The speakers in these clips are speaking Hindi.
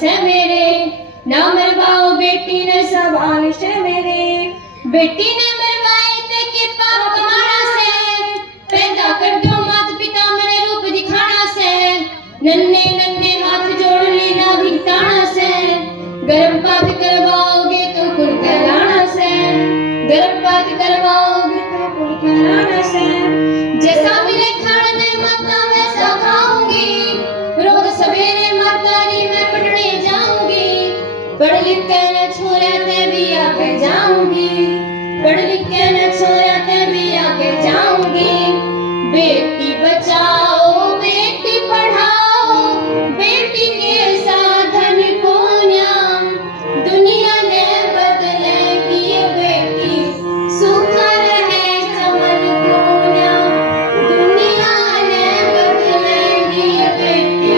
से मेरे, ना मरवाओ बेटी ने सवाल से मेरे। बेटी ने मरवाए ते के पाप कमाना से, पैदा कर दो माता पिता मेरे रूप दिखाना से। नन्हे नन्हे हाथ जोड़ लेना भिटाना से, गर्भपात करवाओगे तो कुल कहलाना से। गर्भपात करवाओगे तो कुल कहलाना से। जैसा मिले खाने माता वैसा खाऊंगी, रोज सवेरे माता री मैं पढ़ने जाऊंगी। पढ़ लिख के न छोरा ते भी आके जाऊंगी, पढ़ लिख के न छोरा ते भी आके जाऊंगी। बेटी बचाओ बेटी पढ़ाओ, बेटी के साधन को न्याम दुनिया ने बदलेगी ये बेटी, सुख रहे चमन को न्याम दुनिया ने बदलेगी ये बेटी,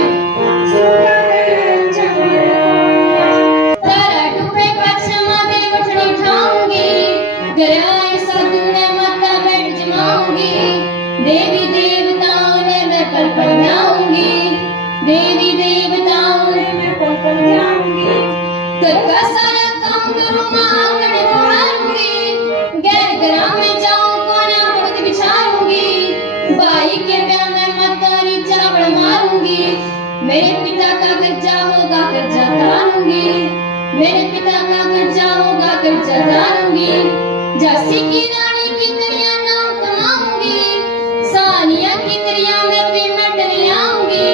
सुख रहे चमन को न्याम। तारा डूबे पछमा के उठनी ठाऊंगी, घर आए साधु ने माता बैठ जमाऊंगी। देवी देवताओं ने मैं पल पल जाऊंगी, देवी देवताओं ने मैं पल पल जाऊंगी। घर का सारा काम करूँ माँ आंगन बुहारूंगी, गैर ग्राम में जाऊँ कोना पड़त बिछाऊंगी। भाई के ब्याह में मतारी चावल मारूंगी, मेरे पिता का कर्जा होगा कर्जा तारूंगी, मेरे पिता का कर्जा होगा कर्जा तारूंगी। झांसी की रानी की तरह नाम कमाऊंगी, सानिया की तरह मैं भी मेडल लाऊंगी।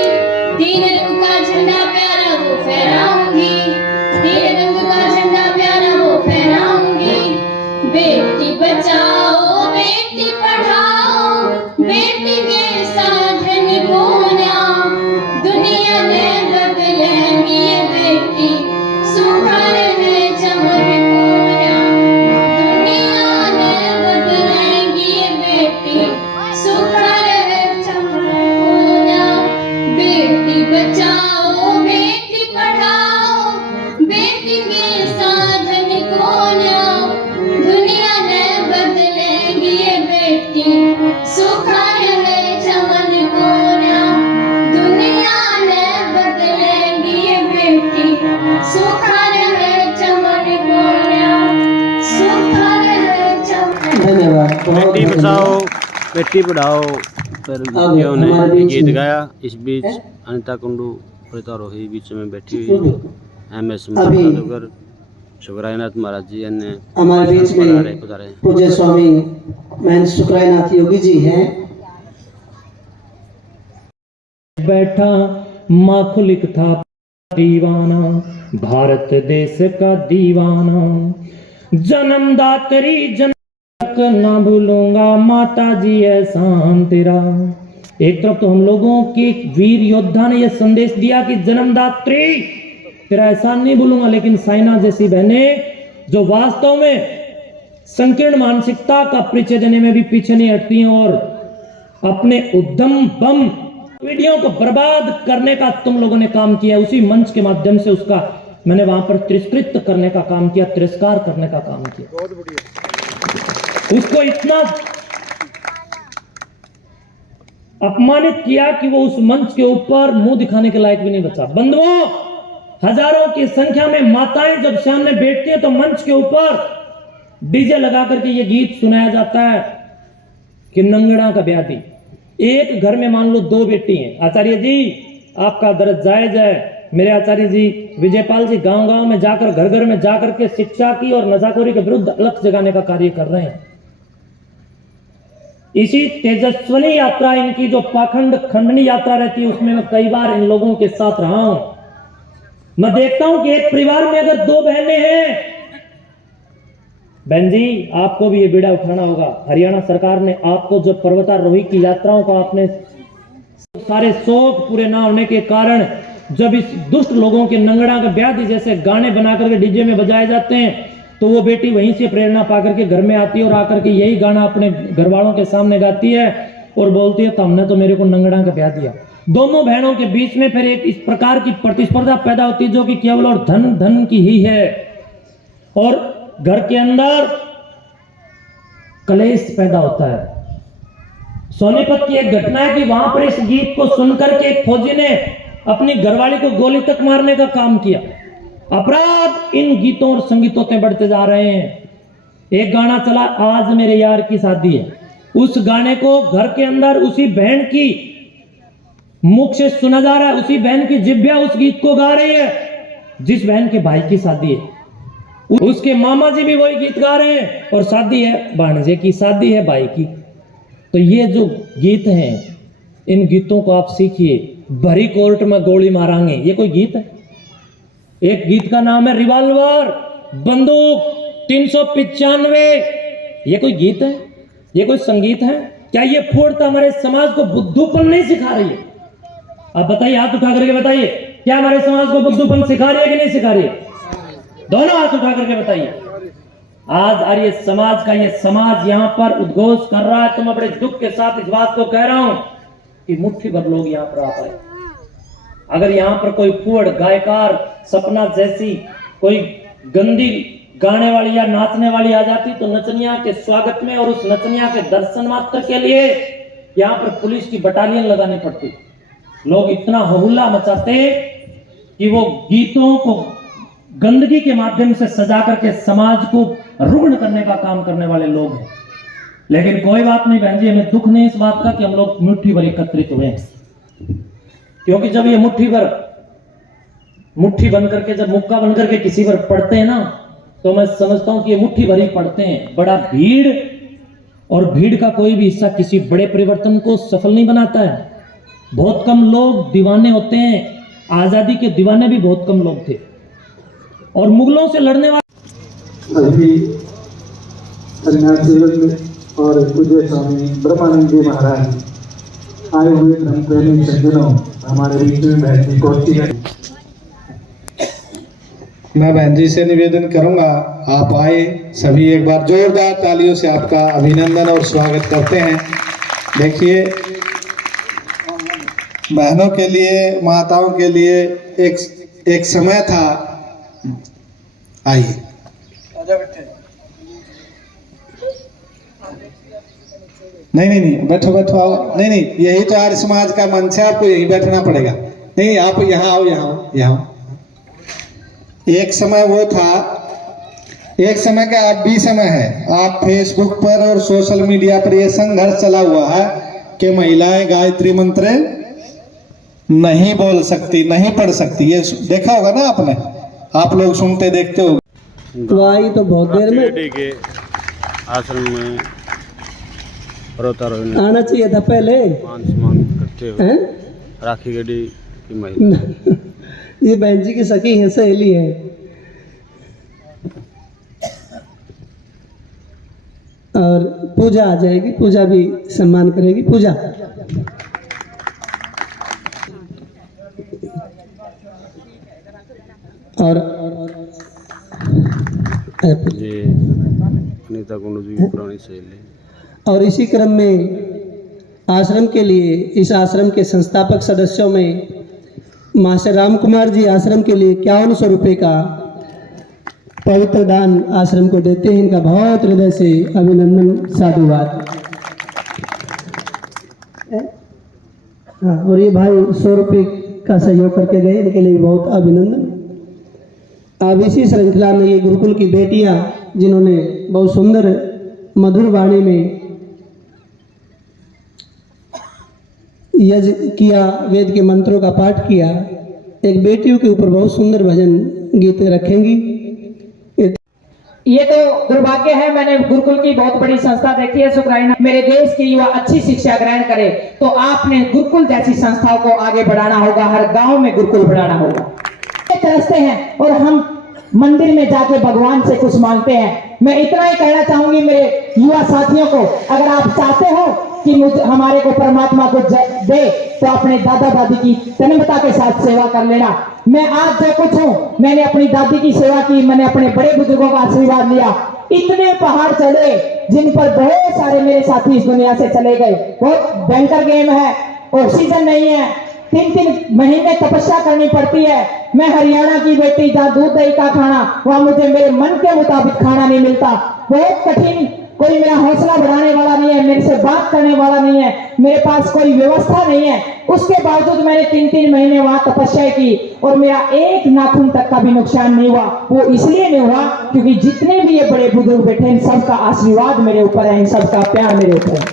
तीन रंग का झंडा प्यारा वो फहराऊंगी, तीन रंग का झंडा प्यारा वो फहराऊंगी। बेटी बचाओ बेटी पढ़ाओ, बेटी के साधन को न्याम दुनिया ने बदलेगी ये बेटी, सुख रहे चमन को न्याम दुनिया ने बदलेगी ये बेटी, सुख रहे चमन को न्याम। बेटी बचाओ बेटी पढ़ाओ, बेटी के साधन को न्याम दुनिया ने बदलेगी ये बेटी, सुख रहे चमन को न्याम दुनिया ने बदलेगी ये बेटी, सुख रहे चमन को न्याम सुख रहे चमन। धन्यवाद। बेटी बचाओ बेटी पढ़ाओ पर ने गीत गाया। इस बीच अनिता कुंडू प्रतिरोही बीच में बैठी हुई MS जादूगर शुक्रायनाथ महाराज जी ने हमारे बीच में पूज्य स्वामी महंत शुक्रायनाथ योगी जी हैं। बैठा माखुलिक था दीवाना, भारत देश का दीवाना। जन्मदात्री जन्म तक ना भूलूंगा माता जी एहसान तेरा। एक तरफ तो हम लोगों के वीर योद्धा ने यह संदेश दिया कि जन्मदात्री तेरा एहसान नहीं भूलूंगा, लेकिन साइना जैसी बहनें जो वास्तव में संकीर्ण मानसिकता का परिचय देने में भी पीछे नहीं हटती हैं और अपने उद्यम बम पीढ़ियों को बर्बाद करने का तुम लोगों ने काम किया। उसी मंच के माध्यम से उसका मैंने वहां पर तिरस्कृत करने का काम किया, तिरस्कार करने का काम किया। बहुत बढ़िया। उसको इतना अपमानित किया कि वो उस मंच के ऊपर मुंह दिखाने के लायक भी नहीं बचा। बंधुओं, हजारों की संख्या में माताएं जब सामने बैठती हैं तो मंच के ऊपर डीजे लगा करके ये गीत सुनाया जाता है कि नंगड़ा का ब्याह दी। एक घर में मान लो 2 बेटी हैं। आचार्य जी आपका दर्द जायज है। मेरे आचार्य जी विजयपाल जी गांव-गांव में जाकर घर घर में जाकर के शिक्षा की और नशाखोरी के विरुद्ध अलख जगाने का कार्य कर रहे हैं। इसी तेजस्विनी यात्रा इनकी जो पाखंड खंडनी यात्रा रहती है उसमें मैं कई बार इन लोगों के साथ रहा हूं। मैं देखता हूं कि एक परिवार में अगर 2 बहनें हैं, बहन जी आपको भी ये बीड़ा उठाना होगा। हरियाणा सरकार ने आपको जो पर्वतारोही की यात्राओं का आपने सारे शौक पूरे ना होने के कारण जब इस दुष्ट लोगों के नंगड़ा का ब्याह जैसे गाने बना करके डीजे में बजाए जाते हैं तो वो बेटी वहीं से प्रेरणा पाकर के घर में आती है और आकर के यही गाना अपने घर वालों के सामने गाती है और बोलती है तो हमने तो मेरे को नंगड़ा का ब्याह दिया। दोनों बहनों के बीच में फिर एक इस प्रकार की प्रतिस्पर्धा पैदा होती है जो कि केवल और धन धन की ही है और घर के अंदर कलेश पैदा होता है। सोनीपत की एक घटना है कि वहां पर इस गीत को सुनकर के एक फौजी ने अपनी घरवाली को गोली तक मारने का काम किया। अपराध इन गीतों और संगीतों से बढ़ते जा रहे हैं। एक गाना चला, आज मेरे यार की शादी है, उस गाने को घर के अंदर उसी बहन की मुख से सुना जा रहा है, उसी बहन की जिभ्या उस गीत को गा रही है जिस बहन के भाई की शादी है। उसके मामा जी भी वही गीत गा रहे हैं और शादी है भांजे की, शादी है भाई की। तो ये जो गीत हैं, इन गीतों को आप सीखिए। भरी कोर्ट में गोली मारांगे, ये कोई गीत है? एक गीत का नाम है रिवॉल्वर, बंदूक 395, ये कोई गीत है? ये कोई संगीत है? क्या ये फोड़ता हमारे समाज को बुद्धूपन नहीं सिखा रही है? आप बताइए, हाथ उठा करके बताइए, क्या हमारे समाज को बुद्धूपन सिखा रही है कि नहीं सिखा रही है? दोनों हाथ उठा करके बताइए। आज आर्य समाज का ये समाज यहाँ पर उद्घोष कर रहा है। तो मैं बड़े दुख के साथ इस बात को कह रहा हूं कि मुट्ठी भर लोग यहाँ पर आ पाए। अगर यहाँ पर कोई फुअड़ गायकार सपना जैसी कोई गंदी गाने वाली या नाचने वाली आ जाती तो नचनिया के स्वागत में और उस नचनिया के दर्शन मात्र के लिए यहाँ पर पुलिस की बटालियन लगानी पड़ती। लोग इतना हहुल्ला मचाते कि वो गीतों को गंदगी के माध्यम से सजा करके समाज को रुग्ण करने का काम करने वाले लोग हैं। लेकिन कोई बात नहीं बहन जी, हमें दुख नहीं इस बात का कि हम लोग मुट्ठी भर एकत्रित हुए हैं। क्योंकि जब ये मुट्ठी बन करके, जब मुक्का बन करके किसी पर पड़ते हैं ना, तो मैं समझता हूं कि ये मुट्ठी भर ही पड़ते हैं। बड़ा भीड़, और भीड़ का कोई भी हिस्सा किसी बड़े परिवर्तन को सफल नहीं बनाता है। बहुत कम लोग दीवाने होते हैं। आजादी के दीवाने भी बहुत कम लोग थे। और मुगलों से लड़ने वाले अभी सन्यासी और पूज्य स्वामी ब्रह्मानंद जी महाराज आए हुए धर्म प्रेमी सज्जनों, हमारे बीच में बहन जी पहुंची है। मैं बहन जी से निवेदन करूंगा, आप आए सभी एक बार जोरदार तालियों से आपका अभिनंदन और स्वागत करते हैं। देखिए, बहनों के लिए, माताओं के लिए एक समय था। आइए, नहीं, बैठो आओ। नहीं, यही तो आर्य समाज का मंच है, आपको यही बैठना पड़ेगा। नहीं, आप यहाँ आओ। एक समय वो था, एक समय का अब भी समय है। आप फेसबुक पर और सोशल मीडिया पर ये संघर्ष चला हुआ है कि महिलाएं गायत्री मंत्र नहीं बोल सकती, नहीं पढ़ सकती। ये देखा होगा ना आपने, आप लोग सुनते देखते हो। तो आई तो बहुत देर में के आश्रम में पर्वतारोहण आना चाहिए था पहले। मान सम्मान करते हुए राखी गढ़ी की महिला, ये बहन जी की सखी है, सहेली है। और पूजा आ जाएगी, पूजा भी सम्मान करेगी। पूजा और ये अनीता कुंडू जी की पुरानी सहेली। और इसी क्रम में आश्रम के लिए, इस आश्रम के संस्थापक सदस्यों में मास्टर राम कुमार जी आश्रम के लिए 5100 रुपये का पवित्र दान आश्रम को देते हैं। इनका बहुत हृदय से अभिनंदन, साधुवाद। हाँ, और ये भाई 100 रुपये का सहयोग करके गए, इनके लिए बहुत अभिनंदन। अब इसी श्रृंखला में ये गुरुकुल की बेटियां, जिन्होंने बहुत सुंदर मधुर वाणी में यज्ञ किया, वेद के मंत्रों का पाठ किया, एक बेटियों के ऊपर बहुत सुंदर भजन गीत रखेंगी। ये तो दुर्भाग्य है, मैंने गुरुकुल की बहुत बड़ी संस्था देखी है शुक्राना। मेरे देश के युवा अच्छी शिक्षा ग्रहण करे तो आपने गुरुकुल जैसी संस्थाओं को आगे बढ़ाना होगा, हर गांव में गुरुकुल बढ़ाना होगा। तरसते हैं और हम मंदिर में जाके भगवान से कुछ मांगते हैं। मैं इतना ही कहना चाहूंगी मेरे युवा साथियों को, अगर आप चाहते हो कि मुझे हमारे को परमात्मा को दे तो अपने दादा दादी की तन्मयता के साथ सेवा कर लेना। मैं आज जो कुछ हूँ, मैंने अपनी दादी की सेवा की, मैंने अपने बड़े बुजुर्गों का आशीर्वाद लिया। इतने पहाड़ चढ़े जिन पर बहुत सारे मेरे साथी इस दुनिया से चले गए। बहुत भयंकर गेम है, ऑक्सीजन नहीं है, 3-3 महीने तपस्या करनी पड़ती है। मैं हरियाणा की बेटी, जहाँ दूध दही का खाना, वहाँ मुझे मेरे मन के मुताबिक खाना नहीं मिलता। बहुत कठिन कोई मेरा हौसला बढ़ाने वाला नहीं है, मेरे से बात करने वाला नहीं है, मेरे पास कोई व्यवस्था नहीं है, उसके बावजूद मैंने 3-3 महीने वहां तपस्या की और मेरा एक नाखून तक का भी नुकसान नहीं हुआ। वो इसलिए नहीं हुआ क्योंकि जितने भी ये बड़े बुजुर्ग बैठे इन सबका आशीर्वाद मेरे ऊपर है, इन सबका प्यार मेरे ऊपर है।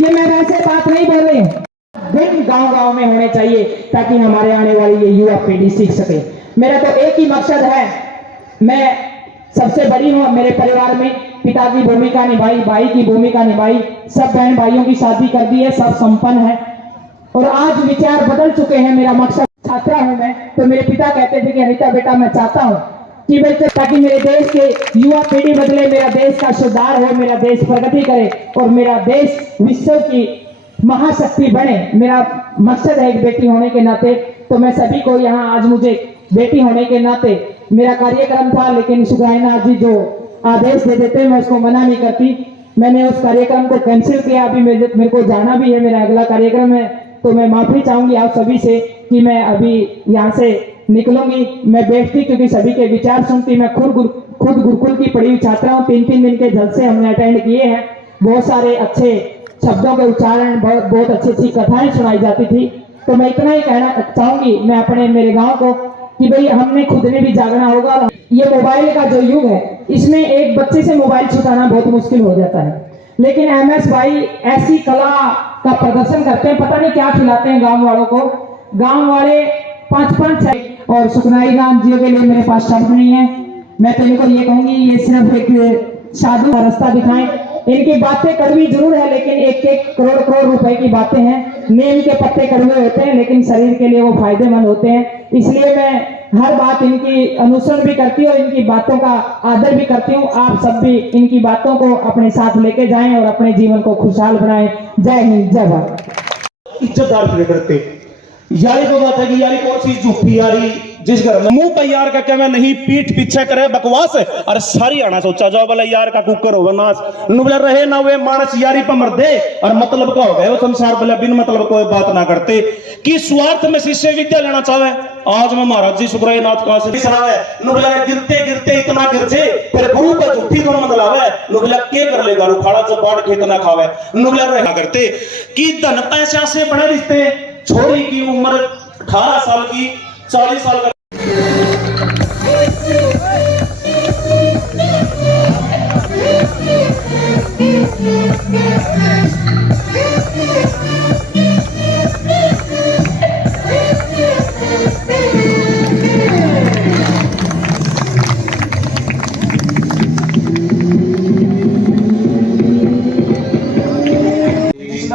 ये मैं वैसे बात नहीं बोल रही हूँ, गांव-गांव में होने चाहिए ताकि हमारे आने वाली ये युवा पीढ़ी सीख सके। मेरा तो एक ही मकसद है, मैं सबसे बड़ी हूँ मेरे परिवार में, पिता की भूमिका निभाई, भाई की भूमिका निभाई, सब बहन भाइयों की शादी कर दी है, सब संपन्न है और आज विचार बदल चुके हैं। मेरा मकसद छात्रा हूं मैं, तो मेरे पिता कहते थे कि अनीता बेटा मैं चाहता हूं कि बच्चे ताकि मेरे देश के युवा पीढ़ी बदले, मेरा देश का सुधार हो, मेरा देश प्रगति करे और मेरा देश विश्व की महाशक्ति बने। मेरा मकसद है एक बेटी होने के नाते, तो मैं सभी को यहाँ आज मुझे बेटी होने के नाते मेरा कार्यक्रम था, लेकिन सुखरायना जी जो आदेश दे देते मैं उसको मना नहीं करती। मैंने उस कार्यक्रम को कैंसिल किया, अभी मेरे को जाना भी है, मेरा अगला कार्यक्रम है, तो मैं माफी चाहूंगी आप सभी से कि मैं अभी यहाँ से निकलूंगी। मैं बैठती क्योंकि सभी के विचार सुनती, मैं खुद गुरुकुल की पढ़ी हुई छात्रा हूँ, 3-3 दिन के जलसे हमने अटेंड किए हैं, बहुत सारे अच्छे शब्दों के उच्चारण, बहुत अच्छी कथाएं सुनाई जाती थी। तो मैं इतना ही कहना चाहूंगी मैं अपने मेरे गाँव को कि भाई हमने खुद में भी जागना होगा। ये मोबाइल का जो युग है इसमें एक बच्चे से मोबाइल छुटाना बहुत मुश्किल हो जाता है, लेकिन MS भाई ऐसी कला का प्रदर्शन करते हैं, पता नहीं क्या खिलाते हैं गांव वालों को। गांव वाले 5-5 और सुखनाई राम जी के लिए मेरे पास शब्द नहीं है। मैं तो इनको ये कहूंगी ये सिर्फ एक साधु का रास्ता दिखाएं। इनकी बातें कड़वी जरूर है लेकिन 1-1 करोड़ रुपए की बातें हैं। नीम के पत्ते कड़वे होते हैं लेकिन शरीर के लिए वो फायदेमंद होते हैं, इसलिए मैं हर बात इनकी अनुसरण भी करती हूँ और इनकी बातों का आदर भी करती हूँ। आप सब भी इनकी बातों को अपने साथ लेके जाएं और अपने जीवन को खुशहाल बनाएं। जय हिंद, जय भारत। इज्जतदार फिर करते यारी को बात है कि यारी कौन सी झूठी यारी जिस घर में मुंह पर यार का क्या मैं नहीं पीठ पीछे करे बकवास और सारी आना सोचा जाओ बोला यार का कुकर हो नाश नुबला रहे ना वे मानस यारी पर मर दे और मतलब का हो गए वो संसार बोला बिन मतलब कोई बात ना करते कि स्वार्थ में शिष्य विद्या लेना चाहे। आज मैं महाराज जी सुब्रयनाथ का से सुनावे नुबला गिरते गिरते इतना गिर जे फिर गुरु पर झूठी को मतलावे नुबला के कर लेगा रुखाड़ा चपाट के इतना खावे नुबला रहना करते कि धन पैसा से बड़े रिश्ते। छोरी की उम्र 18 साल की 40 साल का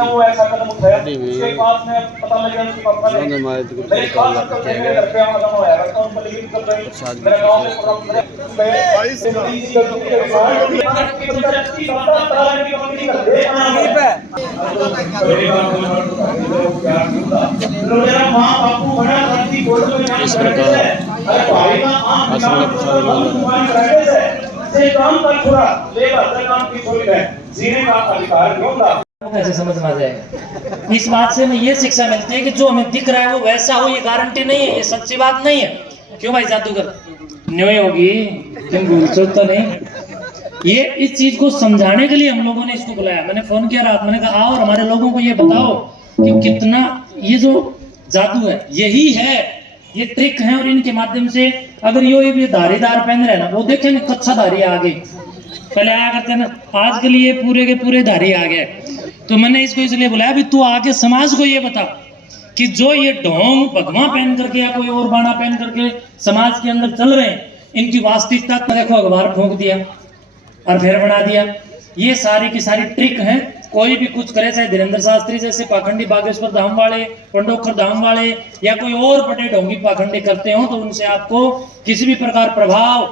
वो ऐसा कदम उठाया उसके पास में पता लगा उसके पापा ने मेरे पास तो मेरे घर पे आना होया तो उनको लिखित कर रही मेरे गांव में प्रोग्राम में 22 मेरा मां बापू बड़ा धरती बोल में इस प्रकार भाई का से काम का थोड़ा लेबर काम की थोड़ी है जीने का अधिकार क्यों था कैसे समझ में आ जाएगा। इस बात से हमें ये शिक्षा मिलती है कि जो हमें दिख रहा है वो वैसा हो ये गारंटी नहीं है, ये सच्ची बात नहीं है। क्यों भाई जादूगर न्योय होगी तुम भूल तो नहीं। ये इस चीज को समझाने के लिए हम लोगों ने इसको बुलाया। मैंने फोन किया रात, मैंने कहा आओ और हमारे लोगों को ये बताओ कि कितना ये जो जादू है यही है, ये ट्रिक है और इनके माध्यम से अगर ये धारीदार पहन रहे ना वो देखें कच्चा धारी आ गई, पहले आया करते ना, आज के लिए पूरे के पूरे धारी आ गए। तो मैंने इसको इसलिए बुलाया भी तू आके समाज को ये बता कि जो ये ढोंग भगवा पहन करके या कोई और बाणा पहन करके समाज के अंदर चल रहे हैं इनकी वास्तविकता देखो। अखबार ठोक दिया और फिर बना दिया। ये सारी की सारी ट्रिक है। कोई भी कुछ करे, चाहे धीरेन्द्र शास्त्री जैसे पाखंडी बागेश्वर धाम वाले, पंडोखर धाम वाले या कोई और बड़े ढोंगी पाखंडी करते हो, तो उनसे आपको किसी भी प्रकार प्रभाव,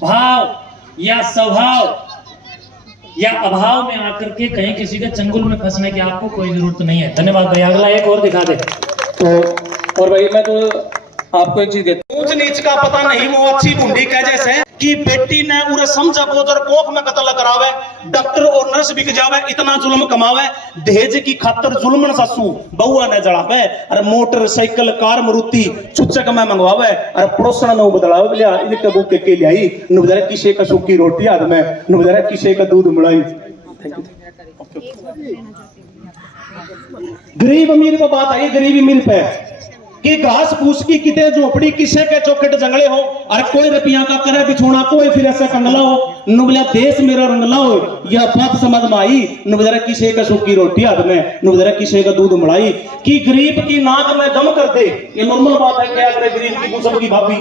भाव या स्वभाव या अभाव में आकर के कहीं किसी के चंगुल में फंसने की आपको कोई जरूरत नहीं है। धन्यवाद भाई। अगला एक और दिखा दे। तो और भाई मैं तो आपको एक चीज कहते ऊंच नीच का पता नहीं वो अच्छी बूंदी कह जैसे कि बेटी ने उरे समझा बोझर कोख में कत्ल करावे, डॉक्टर और नर्स बिक जावे, इतना जुल्म कमावे, दहेज की खातर जुल्मन सासू बहुआ ने जड़ावे, अरे मोटरसाइकिल कार मारुति चुच्चक में मंगवावे, अरे पड़ोसन ने बदलावे लिया इनके बुके के लियाई नुबदरे किसे का सूखी रोटी हाथ में, नुबदरे किसे का दूध मलाई। गरीब अमीर को बात आई, गरीब अमीर पे कि घास फूस की किते झोपड़ी किसे के चौखट जंगले हो, अरे कोई रुपया का करे बिछोना, कोई फिर ऐसा कंगला हो, नुबला देश मेरा रंगला हो, यह बात समझ में आई, नुबदरा किसे का सूखी रोटी हाथ में, नुबदरा किसे का दूध मलाई, कि गरीब की नाक में दम कर दे, ये नॉर्मल बात है क्या करे गरीब की गुजब की भाभी,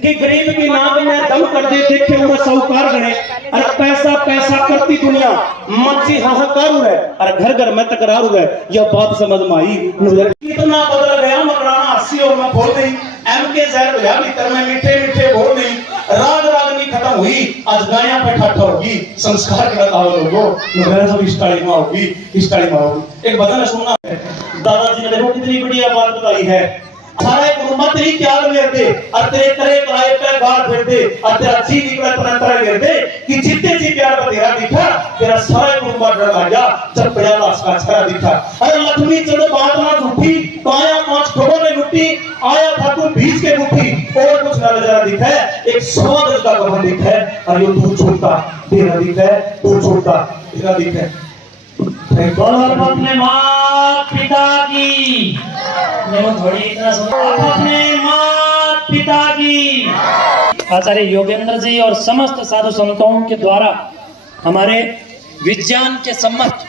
कि गरीब की नाक में दम कर दे, देखे हुए साहूकार गणे, अरे पैसा पैसा करती दुनिया मच्छी हाहाकार है, अरे घर घर में तकरार है, यह बात समझ में आई, नुबदरा कितना बदल गया मकराना हंसी और मैं बोल रही एमके जहर भैया भीतर में मीठे मीठे बोल रही राग रागनी खत्म हुई, आज गाया पे ठाठा होगी, संस्कार का आओ लोगों, मेरा सब हिस्टाड़ी में होगी, हिस्टाड़ी में होगी। एक भजन सुनना है, दादाजी ने देखो कितनी बढ़िया बात बताई है, सारे कुरुमा तेरी त्याग मेर दे, और तेरे करे कराए पे गाड़ फेर दे, और तेरा जी निकले तनंतरा गिर दे, कि जितने जी प्यार का तेरा दिखा, तेरा सारे कुरुमा डर गया, जब बड़ा लाश का छरा दिखा, अरे लक्ष्मी चलो बात ना झूठी, काया पांच खबरों ने लुटी, आया था तू बीच के मुट्ठी, और कुछ ना नजारा दिखा है, एक स्वाद का गहन दिखा है, और ये तू छोड़ता, तेरा दिखा है, तू छोड़ता, तेरा दिखा है। अपने माँ पिता की थोड़ी इतना अपने माँ पिता की आचार्य योगेंद्र जी और समस्त साधु संतों के द्वारा हमारे विज्ञान के सम्मत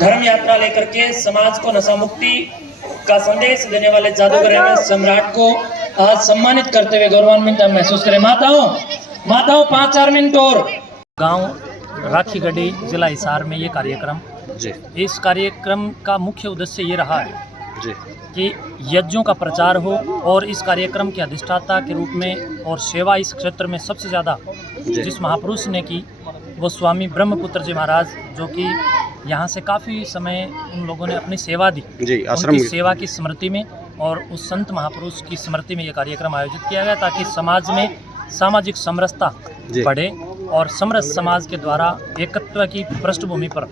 धर्म यात्रा लेकर के समाज को नशा मुक्ति का संदेश देने वाले जादूगर एमएस सम्राट को आज सम्मानित करते हुए गौरवान्वित महसूस करें। माताओं 5-4 मिनट और। गांव राखी गढ़ी जिला हिसार में ये कार्यक्रम जी, इस कार्यक्रम का मुख्य उद्देश्य ये रहा है जी, कि यज्ञों का प्रचार हो और इस कार्यक्रम के अधिष्ठाता के रूप में और सेवा इस क्षेत्र में सबसे ज़्यादा जिस महापुरुष ने की वो स्वामी ब्रह्मपुत्र जी महाराज, जो कि यहाँ से काफ़ी समय उन लोगों ने अपनी सेवा दी जी, आश्रम उनकी में। सेवा की स्मृति में और उस संत महापुरुष की स्मृति में ये कार्यक्रम आयोजित किया गया ताकि समाज में सामाजिक समरसता जी। बढ़े और समरस समाज के द्वारा एकत्व की पृष्ठभूमि पर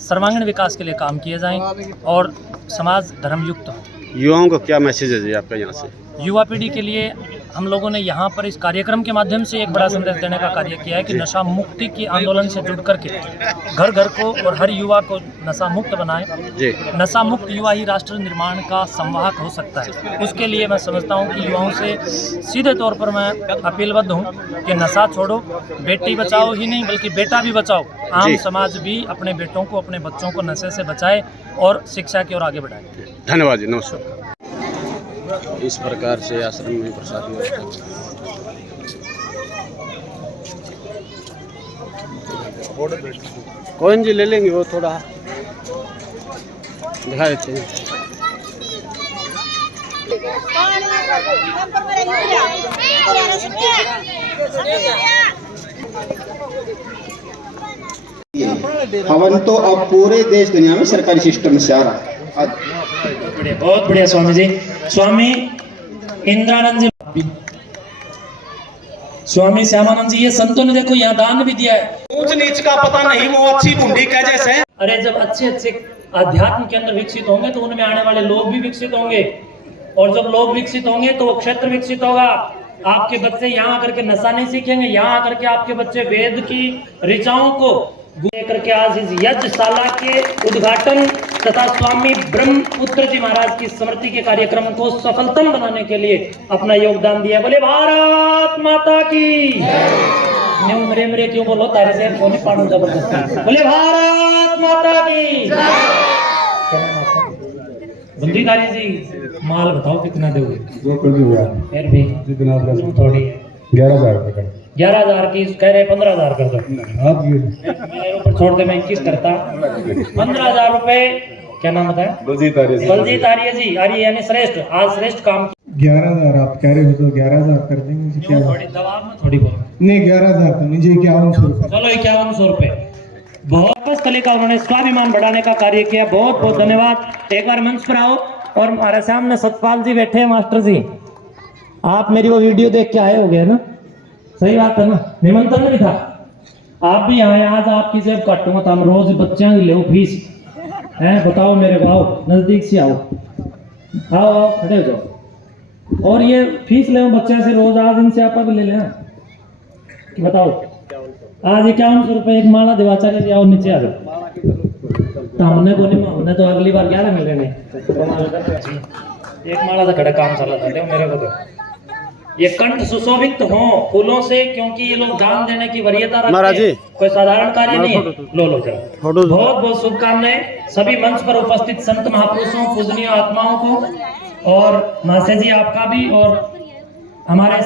सर्वांगीण विकास के लिए काम किए जाएं और समाज धर्मयुक्त हो। युवाओं को क्या मैसेज है जी आपका यहाँ से? युवा पीढ़ी के लिए हम लोगों ने यहाँ पर इस कार्यक्रम के माध्यम से एक बड़ा संदेश देने का कार्य किया है कि नशा मुक्ति के आंदोलन से जुड़ करके घर घर को और हर युवा को नशा मुक्त बनाएं। जी, नशा मुक्त युवा ही राष्ट्र निर्माण का संवाहक हो सकता है। उसके लिए मैं समझता हूँ कि युवाओं से सीधे तौर पर मैं अपीलबद्ध हूँ कि नशा छोड़ो, बेटी बचाओ ही नहीं बल्कि बेटा भी बचाओ। आम जी। समाज भी अपने बेटों को अपने बच्चों को नशे से बचाए और शिक्षा की ओर आगे बढ़ाए। धन्यवाद जी, नमस्कार। इस प्रकार से आश्रम में प्रसाद व्यवस्था कौन जी ले लेंगे, वो थोड़ा दिखा देते हैं। हवन तो अब पूरे देश दुनिया में सरकारी सिस्टम से आ रहा है। बहुत बढ़िया स्वामी जी। स्वामी इंद्रानंद जी, स्वामी श्यामानंद जी, ये संतों ने देखो यहाँ दान भी दिया है। ऊंच नीच का पता नहीं वो अच्छी बूंदी कह जैसे। अरे जब अच्छे अच्छे अध्यात्म के अंदर विकसित होंगे तो उनमें आने वाले लोग भी विकसित होंगे और जब लोग विकसित होंगे तो वो क्षेत्र विकसित होगा। आपके बच्चे यहाँ आकर के नशा नहीं सीखेंगे, यहाँ आकर के आपके बच्चे वेद की ऋचाओं को लेकर के आज इस यज्ञशाला के उद्घाटन तथा स्वामी ब्रह्मपुत्र जी महाराज की स्मृति के कार्यक्रम को सफलतम बनाने के लिए अपना योगदान दिया। बोले भारत माता की। न्यू मेरे क्यों बोलो, तारे से फोन पाड़ू जबरदस्ती। बोले भारत माता की। बंदीधारी जी, माल बताओ कितना दोगे? फिर भी थोड़ी 11,000 रुपए 11,000 की कह रहे 15,000 कर दो। मेरे ऊपर छोड़ दे, मैं 21 करता। 15,000 रुपए। क्या नाम बताया? बलजीत आर्य जी। आर्य यानी श्रेष्ठ। आज श्रेष्ठ काम 11,000 आप कह रहे हो तो 11,000 कर देंगे। क्या थोड़ी दबाव में थोड़ी बोलो नहीं, 11,000 तो मुझे 5100 रुपए। चलो 5100 रुपए। बहुत स्थली का उन्होंने स्वाभिमान बढ़ाने का कार्य किया। बहुत बहुत धन्यवाद। एक बार मंच पर आओ और हमारे सामने सतपाल जी बैठे हैं, मास्टर जी। आप मेरी वो वीडियो देख के आए हो गए ना, सही बात है ना, निमंत्रण भी था, आप भी आए, आज आपकी जेब काटूंगा तो हम रोज बच्चों की ले फीस है, बताओ मेरे को, आओ नजदीक से आओ, आओ आओ खड़े हो जाओ, और ये फीस ले बच्चे से रोज, आज इनसे आप भी ले लें, बताओ आज 51 रुपए एक माला दिवाचा के लिए, आओ नीचे आ जाओ, तो हमने को नहीं, हमने तो अगली बार 11 मिल रहे नहीं, एक माला तो खड़ा काम चला था मेरे को, तो ये कंठ सुशोभित हो फूलों से, क्योंकि ये लोग दान देने की वरीयता रखते हैं, कोई साधारण कार्य नहीं है। लो जरा, बहुत बहुत शुभकामनाएं सभी मंच पर उपस्थित संत महापुरुषों, पूजनीय आत्माओं को, और मासे जी आपका भी, और हमारे